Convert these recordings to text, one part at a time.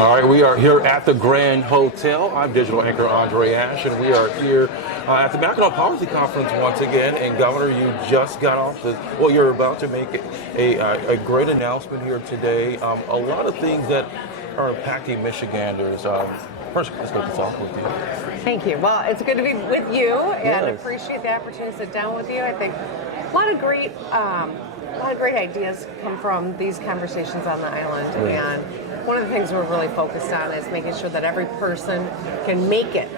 All right, we are here at the Grand Hotel. I'm digital anchor Andre Ash, and we are here at the Mackinac Policy Conference once again. And Governor, you just got off well, you're about to make a great announcement here today. A lot of things that are impacting Michiganders. First, let's get this off with you. Thank you. Well, it's good to be with you, and Yes. appreciate the opportunity to sit down with you. I think a lot of great ideas come from these conversations on the island, and one of the things we're really focused on is making sure that every person can make it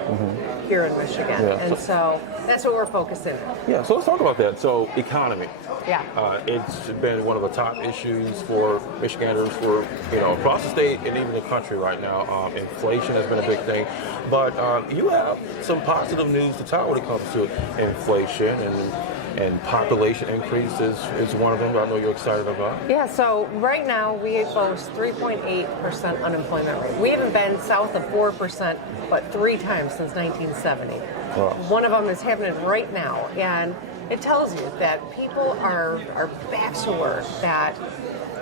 here in Michigan, and so that's what we're focusing on. Yeah, so let's talk about that. So, economy. Yeah. It's been one of the top issues for Michiganders for, across the state and even the country right now. Inflation has been a big thing. But you have some positive news to tell when it comes to inflation and population increase is one of them I know you're excited about. Yeah, so right now we boast 3.8% unemployment rate. We haven't been south of 4%, but 3 times since 1970. Wow. One of them is happening right now, and it tells you that people are back to work, that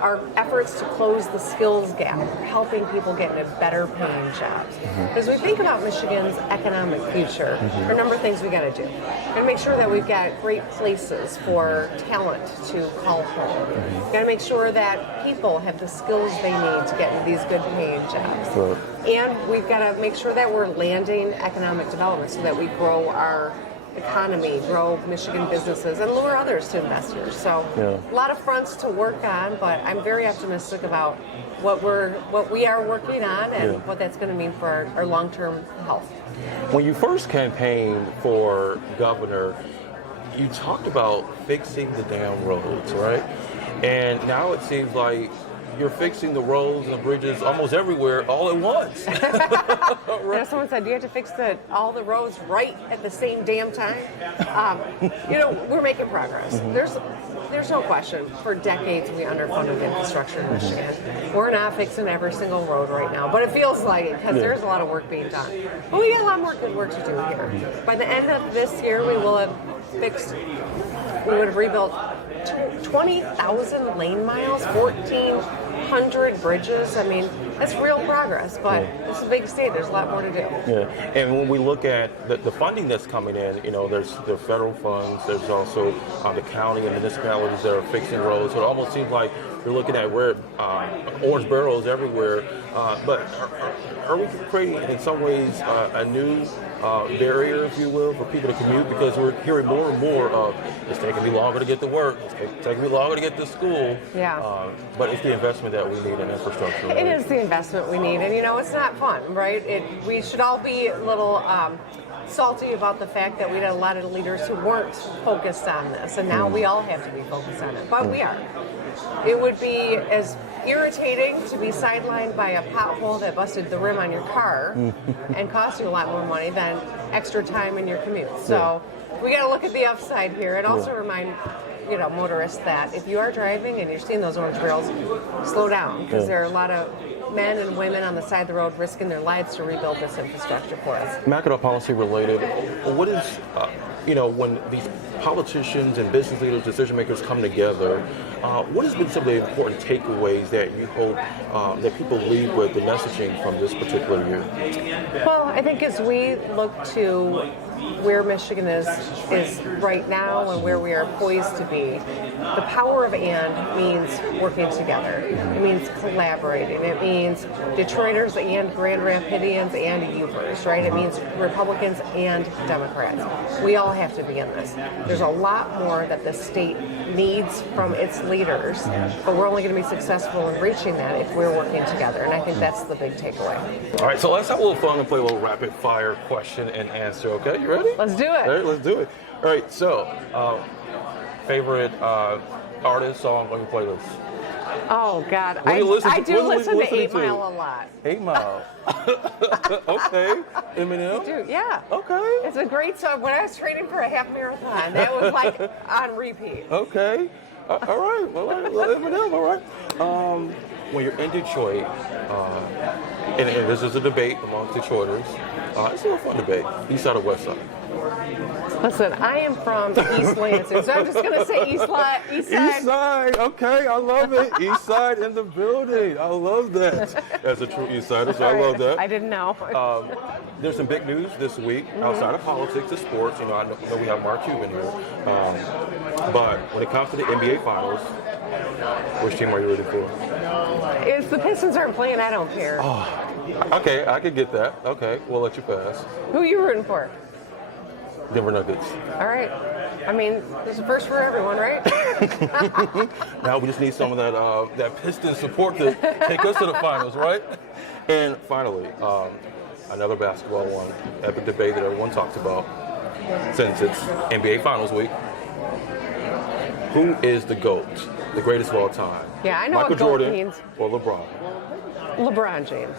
our efforts to close the skills gap are helping people get into better paying jobs. As we think about Michigan's economic future, there are a number of things we got to do. Got to make sure that we've got great places for talent to call home. Got to make sure that people have the skills they need to get into these good paying jobs. Right. And we've got to make sure that we're landing economic development so that we grow our economy, grow Michigan businesses, and lure others to invest here. So a lot of fronts to work on, but I'm very optimistic about what we are working on and what that's going to mean for our long-term health. When you first campaigned for governor, you talked about fixing the damn roads, right? And now it seems like you're fixing the roads and the bridges almost everywhere all at once. Right. Someone said, do you have to fix all the roads right at the same damn time? We're making progress. There's no question. For decades, we underfunded infrastructure in Michigan. We're not fixing every single road right now, but it feels like it because there's a lot of work being done. But we got a lot more good work to do here. By the end of this year, we would have rebuilt 20,000 lane miles, 1,400 bridges. I mean, that's real progress, but it's a big state. There's a lot more to do. Yeah, and when we look at the funding that's coming in, there's the federal funds, there's also the county and municipalities that are fixing roads. So it almost seems like you're looking at where orange barrels everywhere. But are we creating, in some ways, a new barrier, if you will, for people to commute? Because we're hearing more and more of it's taking me longer to get to work, it's taking me longer to get to school. Yeah. But it's the investment that we need in infrastructure. Right? It is the investment we need, and it's not fun, right? We should all be a little salty about the fact that we had a lot of leaders who weren't focused on this, and now we all have to be focused on it, but we are. It would be as irritating to be sidelined by a pothole that busted the rim on your car and cost you a lot more money than extra time in your commute. So we got to look at the upside here, and also remind motorists that if you are driving and you're seeing those orange barrels, slow down, because there are a lot of men and women on the side of the road risking their lives to rebuild this infrastructure for us. Mackinac policy related, what is, when these politicians and business leaders, decision makers come together, what has been some of the important takeaways that you hope that people leave with the messaging from this particular year? Well, I think as we look to where Michigan is right now and where we are poised to be, the power of and means working together. It means collaborating. It means Detroiters and Grand Rapidians and Ubers, right? It means Republicans and Democrats. We all have to be in this. There's a lot more that the state needs from its leaders, but we're only going to be successful in reaching that if we're working together, and I think that's the big takeaway. All right, so let's have a little fun and play a little rapid fire question and answer, okay? You ready? Let's do it. All right, let's do it. All right, so favorite artist, song on your playlist? Oh, God. I do listen to 8 Mile a lot. 8 Mile. Okay. Eminem? Dude, yeah. Okay. It's a great song. When I was training for a half marathon, that was like on repeat. Okay. All right. Eminem, all right. When you're in Detroit, and this is a debate amongst Detroiters, It's a little fun debate. East side or west side? Listen, I am from East Lansing, so I'm just going to say East Side. East side. Okay, I love it. East side in the building. I love that. As a true East sider, so I love that. I didn't know. There's some big news this week outside of politics and sports. You know, I know we have Mark Cuban here. But when it comes to the NBA Finals, which team are you rooting for? If the Pistons aren't playing, I don't care. Okay, I could get that. Okay, we'll let you pass. Who are you rooting for? Denver Nuggets. All right. I mean, there's a first for everyone, right? Now we just need some of that Piston support to take us to the finals, right? And finally, another basketball one, epic debate that everyone talks about since it's NBA Finals week. Who is the GOAT, the greatest of all time? Yeah, I know Michael what GOAT Jordan means. or LeBron? LeBron James.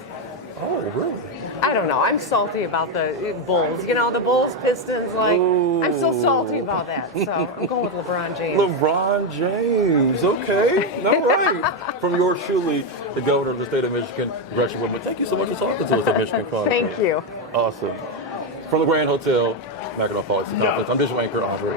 Oh, really? I don't know. I'm salty about the Bulls. You know, the Bulls, Pistons, like, I'm so salty about that. So I'm going with LeBron James. LeBron James. Okay. All right. From yours truly, the governor of the state of Michigan, Gretchen Whitmer. Thank you so much for talking to us at Michigan Chronicle. Thank you. Awesome. From the Grand Hotel, Mackinac Policy Conference, I'm digital anchor Andre.